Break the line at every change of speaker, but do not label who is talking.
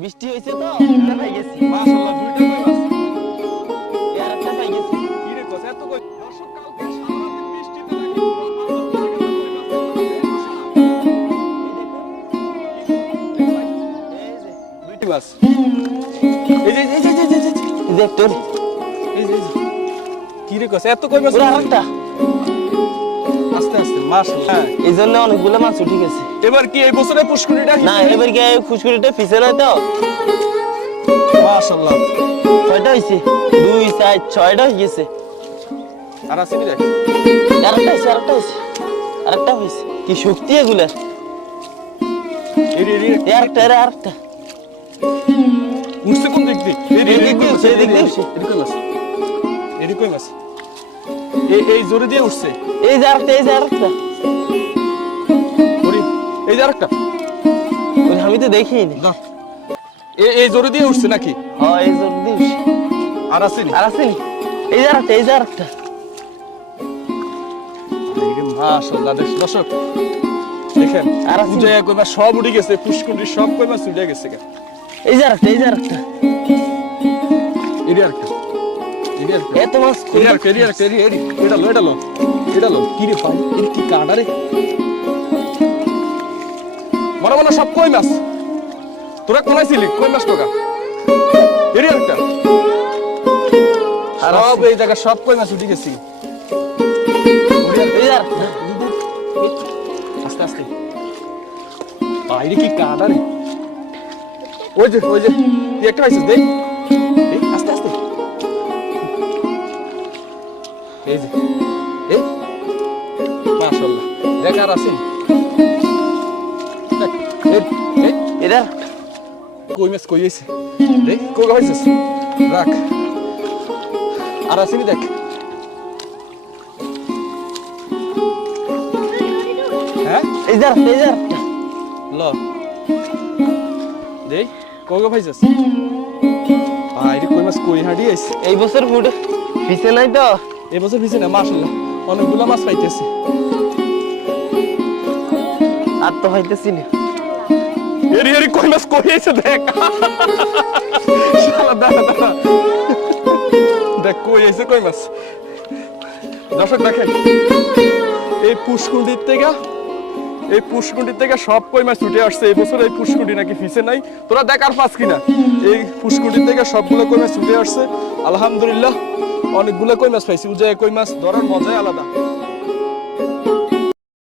বৃষ্টি হয়েছে তো একটা পাই গেছি
মাশাআল্লাহ দুইটা কই মাছ
আর একটা গেছি
কি রে কস এত কই দর্শক কালকে সারা রাত বৃষ্টিতে নাকি পুরো দুইটি মাছ এই যে এই যে এই যে এই যে
দেখ তোর
এই যে কি রে কস এত কই মাছ
আরেকটা
আস্তে আস্তে মাশাআল্লাহ হ্যাঁ
এই জন্য অনেকগুলো মাছ উঠে গেছে
এবার কি এই বছরে পুষ্করিটা
না এবার কি এই খুচকুড়িটা পিছে নয় তো
মাশাআল্লাহ
কয়টা হয়েছে দুই চার ছয়টা হয়ে গেছে
আর আসেনি দেখ
আরেকটা হয়েছে আরেকটা হয়েছে আরেকটা হয়েছে কি শক্তি
এই
আরেকটা আরেকটা
উঠছে কোন দিক দিয়ে এই রে
এই দিক দিয়ে উঠছে, এই দিক দিয়ে উঠছে।
এদিকে মাছ এদিকে মাছ এই এই জোরে দিয়ে উঠছে।
এই যে আরেকটা এই যে আরেকটা।
ওরে এই যে আরেকটা।
আমি তো দেখিনি।
এই এই জোরে দিয়ে উঠছে নাকি?
হ্যাঁ এই জোর দিস
আর আসেনি?
আর আছে নি? এই যে আরেকটা এই যে আরেকটা।
মাশাআল্লাহ দর্শক দেখেন
আর?
পূজায় কইমা সব উঠে গেছে পুষ্কুন্ডি সব কইমা চলে গেছে
এই যে আরেকটা এই যে আরেকটা।
আরেকটা এরি আরেকটা।
এত মাছ
এরি আরেকটা এরি আরেকটা এরি এরি এটা লো এটা লো এটা লো। কি রে ভাই এর কি কাটা রে? মনে মনে সব কই মাছ? তোরা কোনায় কই মাছ টোকা এরি আরেকটা
আর
সব এই জায়গা সব কই মাছ উঠে গেছি। আস্তে আস্তে। বাইরে কি কাদা রে? ওই যে ওই যে একটা পাইছিস দেখ। আস্তে আস্তে। এই যে। কই মাছ কই দেখ কই রাখ। আর আসেনি দেখ? হ্যাঁ?
এই যে এই যে।
ল। দেই কগে ভাইছাস বাইরে কই মাছ কই হাঁটি
এই বছর ফুটে পিছে নাই তো?
এই বছর পিছে না মাশাআল্লাহ অনেকগুলো মাছ পাইতেছে।
আর তো হইতেছি না।
এরি এরি কই মাছ কই আইছে দেখ। শালা দাঁড়া দাঁড়া। দেখ কই আইছে কই মাছ। দর্শক দেখেন এই পুষ্কুন্ডির থেকে এই পুষ্কুন্ডির থেকে সব কই মাছ ছুটে আসছে। এই বছর এই পুষ্কুন্ডি নাকি ফিসে নাই। তোরা দেখ আর পাস কিনা। এই পুষ্কুন্ডির থেকে সবগুলো কই মাছ ছুটে আসছে। আলহামদুলিল্লাহ। অনেকগুলো কই মাছ পাইছি? উজায় কই মাছ? ধরার মজাই আলাদা।